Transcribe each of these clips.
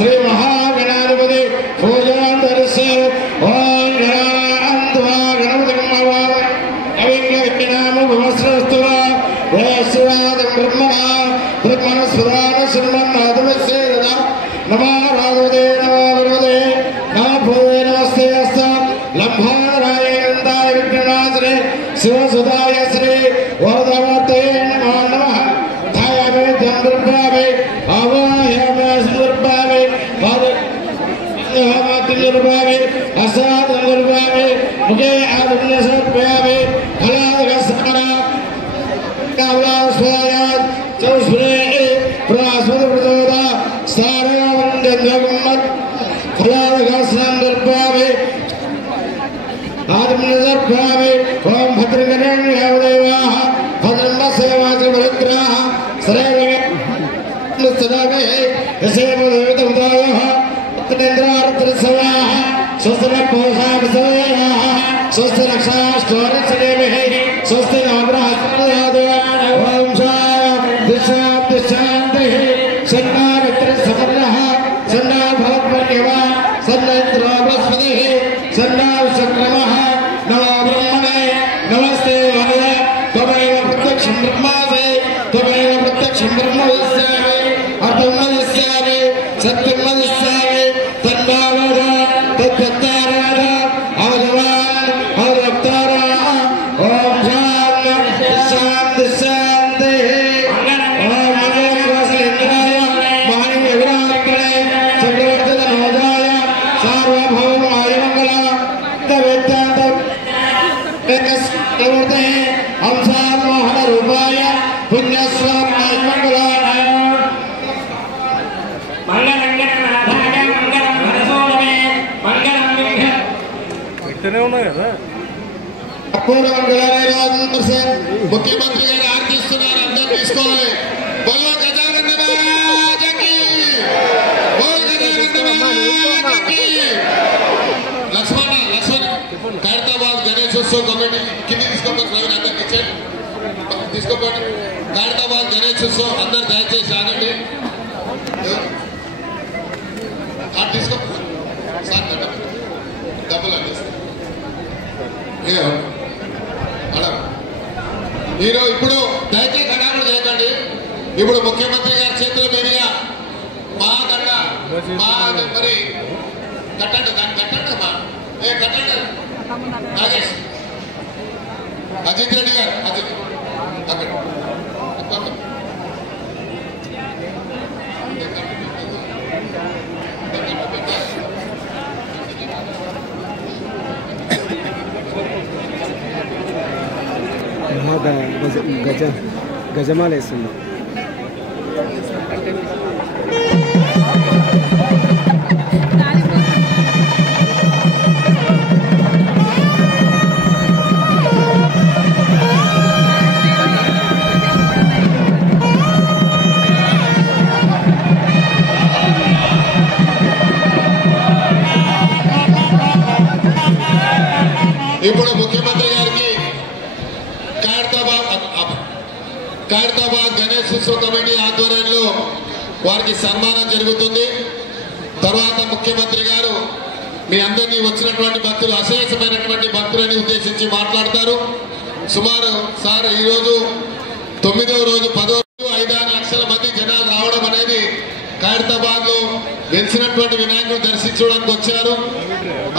श्री महागणाधिपति पूजांतरस्य ओम गणपति पुराण श्रीमन्नाथमस्य नमो राघवदे नमो गुरुदे नमो भूवे नमस्ते अस्त लंभाराय नंदाय विघ्ननाशने शिवसुदाय श्री वरदमूर्ते नमो नमः धायामे ध्यानदुर्भावे आवाहयामे सुदुर्भावे दुर्भावे असादुर्भावे मुखे आदुर्भावे फलादगस्मरा कावलास्वायात् चौस्वरे प्रास्वदप्रदोदा सारयावन्दगम्मत् फलादगस्मन्दुर्भावे आदुर्भावे ओम भद्रगणेयावदेवाः भद्रम्बसेवाचबलग्राः सरेवे सदावे यसेवदेवतमुदायः तनेन्द्रार्त्रसवाः स्वस्तिरपोषाभिसवेनाः स्वस्तिरक्षाष्टोरचदेवेः स्वस्ति नाब्रहस्पतिरादयान ओम शान्तिः सन्नामित्रसमर्णः सन्ना भवत्पर्यवा सन्नेन्द्रो बृहस्पतिः सन्ना विश्वक्रमः नमो ब्रह्मणे नमस्ते वदय त्वमेव प्रत्यक्षं ब्रह्मासि त्वमेव प्रत्यक्षं ब्रह्म वदिष्यामि अर्थं वदिष्यामि सत्यं वदिष्यामि तन्नावेद तद्भक्ताराध अवधवान् अवधभक्ताराः ओम शान्ति ओम मंगलवासलेन्द्राय महानिविरात्रे चक्रवर्तितनोजाय सार्वभौमाय मंगल वेदांत एकस्कवर्ते हंसामोहन रूपाय पुण्यस्वामाय मंगलाय అపూర్వ ముఖ్యమంత్రి గారు ఆర్తిస్తున్నారు అందరూ తీసుకోవాలి బోలో గజానంద మహారాజకి బోల్ గజానంద మహారాజకి లక్ష్మణ ఖైరతాబాద్ గణేశోత్సవ కమిటీ కింది తీసుకోపోయి ప్రవీణ్ అందరికి ఇచ్చాడు తీసుకోపోండి ఖైరతాబాద్ గణేశోత్సవం అందరు దయచేసి ఆగండి తీసుకో సార్ డబ్బులు అందిస్తారు మీరు ఇప్పుడు దయచేసి హడావుడు చేయకండి ఇప్పుడు ముఖ్యమంత్రి గారి చేతుల మీదుగా మహాదండ మరి కట్టండి దాన్ని కట్టండి అమ్మా కట్టండి నాగేష్ అజిత్ రెడ్డి గారు అజిత్ అక్కడ గజమాల వేస్తున్నాం ఇప్పుడు ముఖ్యమంత్రి గారికి ఖైరతాబాద్ గణేశోత్సవ కమిటీ ఆధ్వర్యంలో వారికి సన్మానం జరుగుతుంది. తర్వాత ముఖ్యమంత్రి గారు మీ అందరినీ వచ్చినటువంటి భక్తులు అశేషమైనటువంటి భక్తులని ఉద్దేశించి మాట్లాడతారు. సుమారు సార్ ఈరోజు 9వ రోజు 10వ రోజు 5-6 లక్షల మంది జనాలు రావడం అనేది ఖైరతాబాద్ లో వెలిసినటువంటి వినాయకుడు దర్శించడానికి వచ్చారు.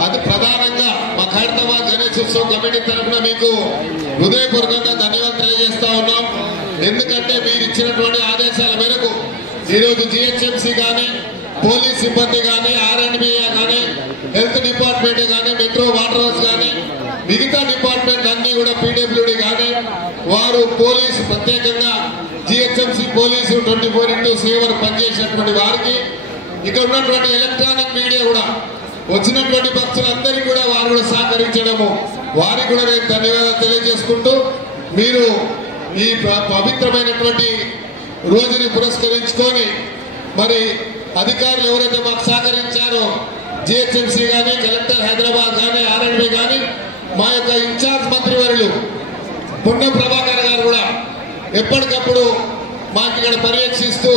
అది ప్రధానంగా మా ఖైరతాబాద్ గణేశోత్సవ కమిటీ తరఫున మీకు హృదయపూర్వకంగా ధన్యవాదాలు తెలియజేస్తా ఉన్నాం. ఎందుకంటే మీరు ఇచ్చినటువంటి ఆదేశాల మేరకు ఈరోజు జిహెచ్ఎంసీ కానీ పోలీస్ సిబ్బంది కానీ ఆర్ఎండ్బిఏ కానీ హెల్త్ డిపార్ట్మెంట్ కానీ మెట్రో వాటర్ హౌస్ కానీ మిగతా డిపార్ట్మెంట్ అన్ని కూడా పీడబ్ల్యూడి కానీ వారు పోలీసు ప్రత్యేకంగా జిహెచ్ఎంసీ పోలీసు 24/7 పనిచేసినటువంటి వారికి ఇక్కడ ఉన్నటువంటి ఎలక్ట్రానిక్ మీడియా కూడా వచ్చినటువంటి భక్తులందరికీ కూడా వారు కూడా సహకరించడము వారికి కూడా నేను ధన్యవాదాలు తెలియజేసుకుంటూ మీరు ఈ పవిత్రమైనటువంటి రోజుని పురస్కరించుకొని మరి అధికారులు ఎవరైతే మాకు సహకరించారో జిహెచ్ఎంసీ కానీ కలెక్టర్ హైదరాబాద్ కానీ ఆర్ఎండ్బి కానీ మా యొక్క ఇన్ఛార్జ్ మంత్రివర్యులు పుణ్య ప్రభాకర్ గారు కూడా ఎప్పటికప్పుడు మాకు ఇక్కడ పర్యవేక్షిస్తూ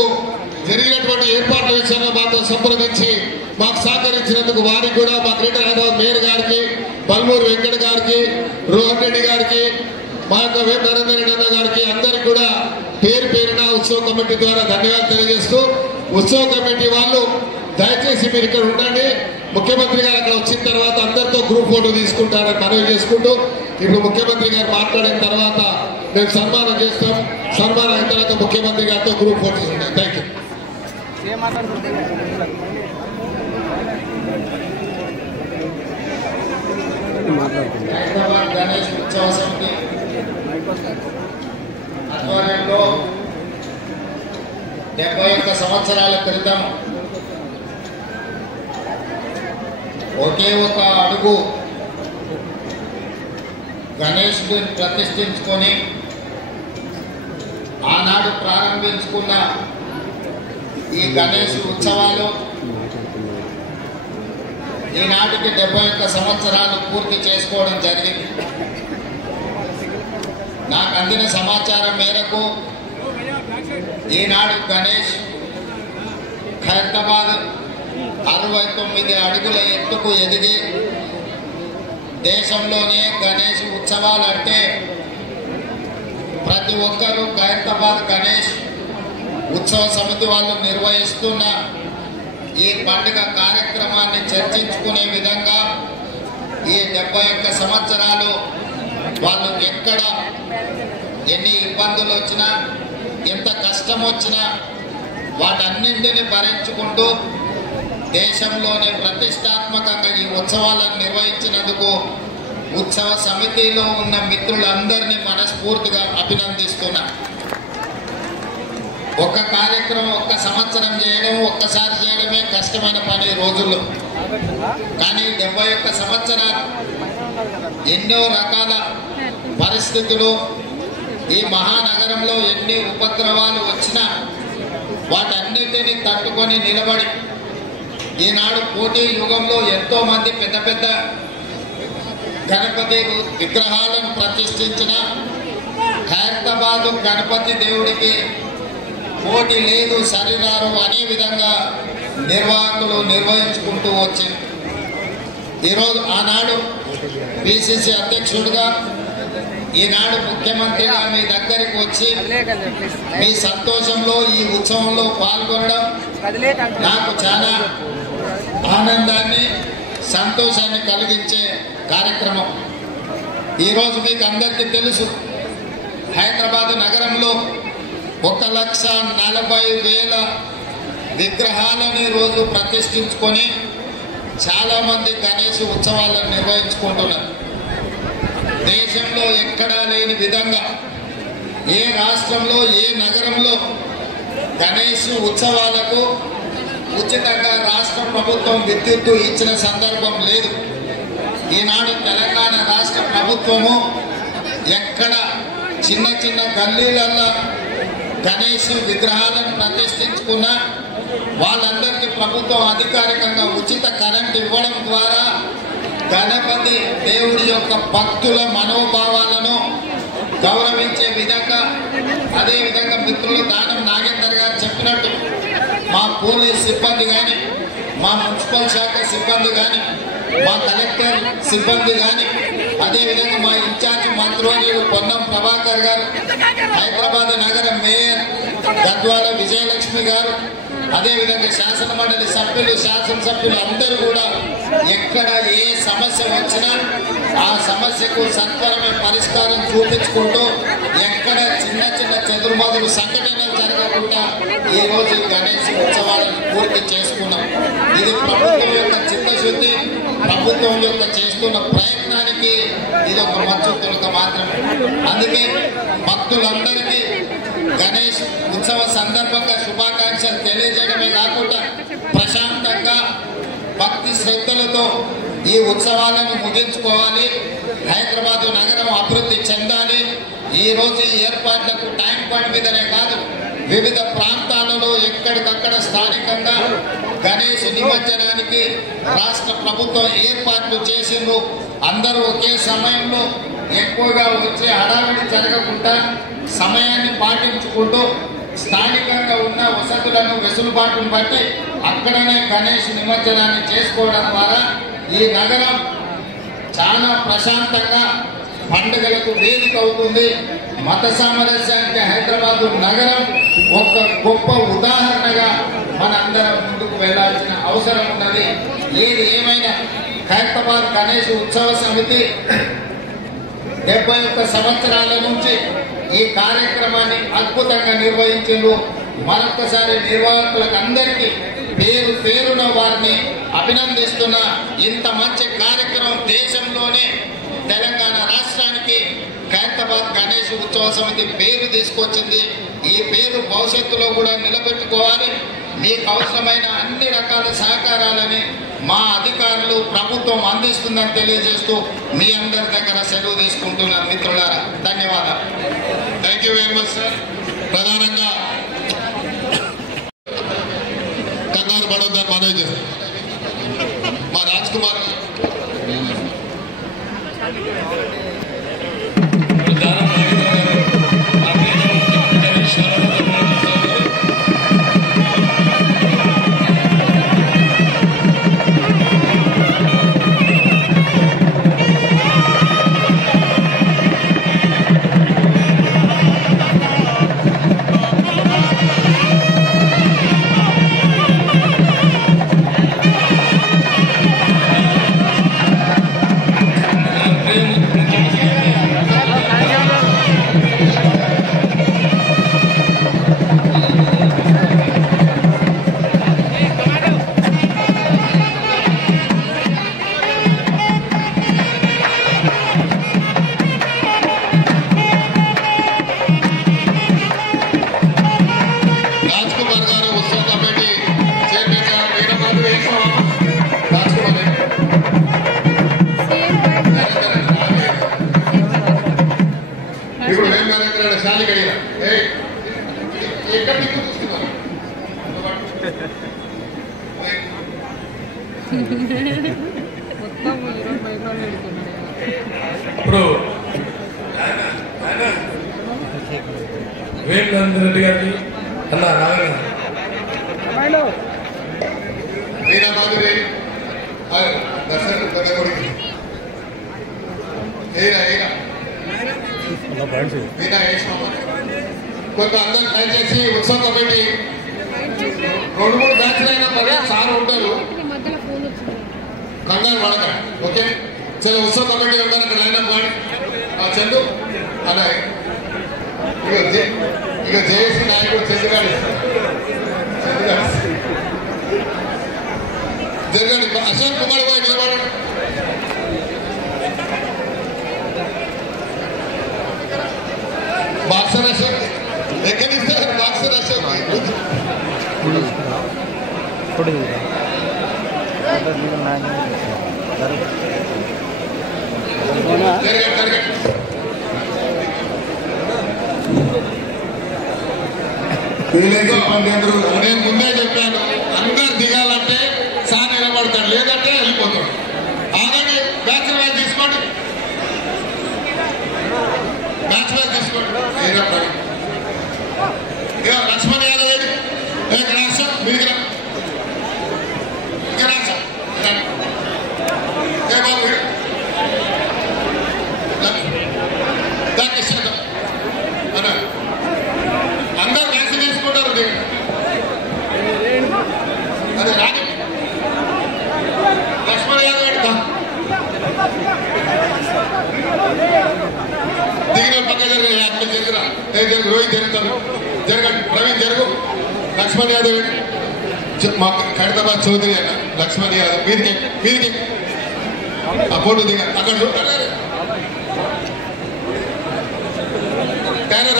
జరిగినటువంటి ఏర్పాట్ల విషయంలో మాతో సంప్రదించి మాకు సహకరించినందుకు వారికి కూడా మా గ్రేటర్ హైదరాబాద్ మేయర్ గారికి బల్మూరు వెంకట గారికి రోహన్ రెడ్డి గారికి మా యొక్క వేమ నరేందర్ రెడ్డి అన్న గారికి అందరికి కూడా పేరు పేరున ఉత్సవ కమిటీ ద్వారా ధన్యవాదాలు తెలియజేస్తూ ఉత్సవ కమిటీ వాళ్ళు దయచేసి మీరు ఇక్కడ ఉండండి. ముఖ్యమంత్రి గారు అక్కడ వచ్చిన తర్వాత అందరితో గ్రూప్ ఫోటో తీసుకుంటారని మనవి చేసుకుంటూ ఇప్పుడు ముఖ్యమంత్రి గారు మాట్లాడిన తర్వాత మేము సన్మానం చేస్తాం. సన్మానం అయిన తర్వాత ముఖ్యమంత్రి గారితో గ్రూప్ ఫోటోస్ ఉంటాయి. Thank you. హైదరాబాద్ గణేష్ ఉత్సవ సమితి ఆధ్వర్యంలో 71 సంవత్సరాల క్రితం ఒకే ఒక అడుగు గణేశుడిని ప్రతిష్ఠించుకొని ఆనాడు ప్రారంభించుకున్న ఈ గణేష్ ఉత్సవాలు ఈనాటికి 71 సంవత్సరాలు పూర్తి చేసుకోవడం జరిగింది. నాకు అందిన సమాచారం మేరకు ఈనాడు గణేష్ ఖైరతాబాద్ 69 అడుగుల ఎత్తుకు ఎదిగి దేశంలోనే గణేష్ ఉత్సవాలు అంటే ప్రతి ఒక్కరూ ఖైరతాబాద్ గణేష్ ఉత్సవ సమితి వాళ్ళు నిర్వహిస్తున్న ఈ పండుగ కార్యక్రమాన్ని చర్చించుకునే విధంగా ఈ 71 సంవత్సరాలు వాళ్ళు ఎక్కడ ఎన్ని ఇబ్బందులు వచ్చినా ఎంత కష్టం వచ్చినా వాటన్నింటినీ భరించుకుంటూ దేశంలోనే ప్రతిష్టాత్మకంగా ఈ ఉత్సవాలను నిర్వహించినందుకు ఉత్సవ సమితిలో ఉన్న మిత్రులందరినీ మనస్ఫూర్తిగా అభినందిస్తున్నా. ఒక కార్యక్రమం ఒక్క సంవత్సరం చేయడం ఒక్కసారి చేయడమే కష్టమైన పని రోజుల్లో. కానీ 71 సంవత్సరాలు ఎన్నో రకాల పరిస్థితులు ఈ మహానగరంలో ఎన్ని ఉపద్రవాలు వచ్చినా వాటన్నిటిని తట్టుకొని నిలబడి ఈనాడు పోటీ యుగంలో ఎంతో మంది పెద్ద పెద్ద గణపతి విగ్రహాలను ప్రతిష్ఠించిన ఖైరతాబాద్ గణపతి దేవుడికి పోటీ లేదు సరిరారు అనే విధంగా నిర్వాహకులు నిర్వహించుకుంటూ వచ్చింది. ఈరోజు ఆనాడు పిసిసి అధ్యక్షుడిగా ఈనాడు ముఖ్యమంత్రిగా మీ దగ్గరికి వచ్చి మీ సంతోషంలో ఈ ఉత్సవంలో పాల్గొనడం నాకు చాలా ఆనందాన్ని సంతోషాన్ని కలిగించే కార్యక్రమం. ఈరోజు మీకు అందరికీ తెలుసు హైదరాబాద్ నగరంలో 1,40,000 విగ్రహాలని రోజు ప్రతిష్ఠించుకొని చాలామంది గణేష్ ఉత్సవాలను నిర్వహించుకుంటున్నారు. దేశంలో ఎక్కడా లేని విధంగా ఏ రాష్ట్రంలో ఏ నగరంలో గణేష్ ఉత్సవాలకు ఉచితంగా రాష్ట్ర ప్రభుత్వం విద్యుత్తు ఇచ్చిన సందర్భం లేదు. ఈనాడు తెలంగాణ రాష్ట్ర ప్రభుత్వము ఎక్కడ చిన్న చిన్న గల్లీలలో గణేష్ విగ్రహాలను ప్రతిష్ఠించుకున్న వాళ్ళందరికీ ప్రభుత్వం అధికారికంగా ఉచిత కరెంట్ ఇవ్వడం ద్వారా గణపతి దేవుడి యొక్క భక్తుల మనోభావాలను గౌరవించే విధంగా అదేవిధంగా మిత్రులు దానం నాగేందర్ గారు చెప్పినట్టు మా పోలీస్ సిబ్బంది కానీ మా మున్సిపల్ శాఖ సిబ్బంది కానీ మా కలెక్టర్ సిబ్బంది కానీ అదేవిధంగా మా ఇన్ఛార్జి మంత్రివర్యులు పొన్నం ప్రభాకర్ గారు, హైదరాబాద్ నగర మేయర్ గద్వాల విజయలక్ష్మి గారు, అదేవిధంగా శాసన మండలి సభ్యులు శాసనసభ్యులు అందరూ కూడా ఎక్కడ ఏ సమస్య వచ్చినా ఆ సమస్యకు సత్వరమే పరిష్కారం చూపించుకుంటూ ఎక్కడ చిన్న చిన్న చెదురుమదురు సంఘటనలు జరగకుండా ఈ రోజు గణేష్ ఉత్సవాలను పూర్తి చేసుకున్నాం. ఇది ప్రభుత్వం యొక్క చిత్తశుద్ధి, ప్రభుత్వం యొక్క చేస్తున్న ప్రయత్నానికి ఇది ఒక మచ్చు తునక మాత్రమే. అందుకే భక్తులందరికీ గణేష్ ఉత్సవ సందర్భంగా శుభాకాంక్షలు తెలియజేయడమే కాకుండా ప్రశాంతంగా భక్తి శ్రద్ధలతో ఈ ఉత్సవాలను ముగించుకోవాలి. హైదరాబాద్ నగరం అభివృద్ధి చెందాలి. ఈ రోజు ఈ ఏర్పాట్లకు టైం పాయింట్ మీదనే కాదు వివిధ ప్రాంతాలలో ఎక్కడికక్కడ స్థానికంగా గణేష్ నిమజ్జనానికి రాష్ట్ర ప్రభుత్వం ఏర్పాట్లు చేసిండ్రు. అందరూ ఒకే సమయంలో ఎక్కువగా వచ్చే హడావిడి జరగకుండా సమయాన్ని పాటించుకుంటూ స్థానికంగా ఉన్న వసతులను వెసులుబాటును బట్టి అక్కడనే గణేష్ నిమజ్జనాన్ని చేసుకోవడం ద్వారా ఈ నగరం చాలా ప్రశాంతంగా పండుగలకు వేదిక అవుతుంది. మత సామరస్యానికి హైదరాబాదు నగరం ఒక గొప్ప ఉదాహరణగా మనందరం ముందుకు వెళ్లాల్సిన అవసరం ఉన్నది. ఏది ఏమైనా ఖైరతాబాద్ గణేష్ ఉత్సవ సమితి 71 సంవత్సరాల నుంచి ఈ కార్యక్రమాన్ని అద్భుతంగా నిర్వహించారు. మరొకసారి నిర్వాహకులకు అందరికీ పేరు పేరున వారిని అభినందిస్తున్నా. ఇంత మంచి కార్యక్రమం దేశంలోనే తెలంగాణ రాష్ట్రానికి ఖైరతాబాద్ గణేష్ ఉత్సవ సమితి పేరు తీసుకొచ్చింది. ఈ పేరు భవిష్యత్తులో కూడా నిలబెట్టుకోవాలి. మీకు అవసరమైన అన్ని రకాల సహకారాలని మా అధికారులు ప్రభుత్వం అందిస్తుందని తెలియజేస్తూ మీ అందరి దగ్గర సెలవు తీసుకుంటున్నారు. మిత్రులారా, ధన్యవాదాలు. Thank you very much sir. ప్రధానంగా కంగారు పడొద్దని మనవి చేస్తాం. మా రాజ్ కుమార్ ఇప్పుడు వేణుగోపాల్ రెడ్డి గారికి అన్న నాగన్న కొంత అందరూ దయచేసి ఉత్సవ కమిటీ 2-3 బ్యాచ్లు అయినా పర్లేదు, సార్ ఉంటారు, కంగారు పడక. ఓకే, చలో ఉత్సవ కమిటీ ఉంటారు ఇక్కడ లైన్ అప్ కానీ చందు అలా ఇక జేఏసీ నాయకుడు చంద్రగాడు జరగండి. అశోక్ కుమార్ బాయ్ నిలబడండి. బాక్సర్ అశోక్ ఎక్కడి ఇస్తారు? బాక్సర్ అశోక్ నేను ముందే చెప్పాను, అందరు దిగాలంటే సార్ నిలబడతాడు, లేదంటే వెళ్ళిపోతాడు. ఆల్రెడీ బ్యాచ్ వైజ్ తీసుకోండి, బ్యాచ్ వైజ్ తీసుకోండి. లక్ష్మణ్ యాదవ్ రెడ్డి ఇక్కడ రాష్ట్రం మీదికి రా, ఇక్కడ రాష్ట్రం ఏ బాబు దానికి ఇష్టం అన్నారు. అందరూ వ్యాక్సిన్ తీసుకుంటారు. అదే రాని లక్ష్మణ్ యాదవ్ రెడ్డి దిగిన పక్క జరిగిన యాత్ర జరిగిన జరుగు, రోహిత్ జరుగుతారు, జరగండి. ప్రవీణ్ జరుగు. లక్ష్మణ్ యాదవ్ మా ఖైరతాబాద్ చౌదరి అన్న లక్ష్మణ్ యాదవ్ మీదికి మీదికి ఆ ఫోటో దిగ అక్కడ చూడాలి.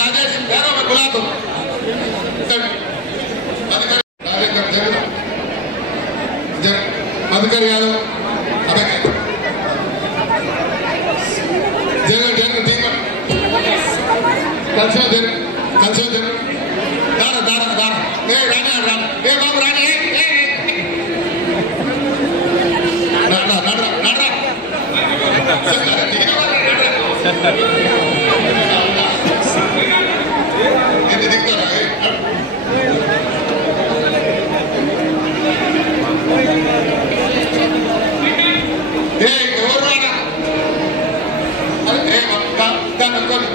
రాజేష్ గులాబ్ రాజేందర్ జగన్ మధుకర్ యాదవ్ అభయ్ జగన్ జగన్ టీకర్ కలిసి జగన్ దాడ దాడ దాడ ఏ రాణి రా ఏ బాబు రాణి ఎన్ని దిగుతారా? ఎవరు రాడా? దాన్ని అనుకోండి.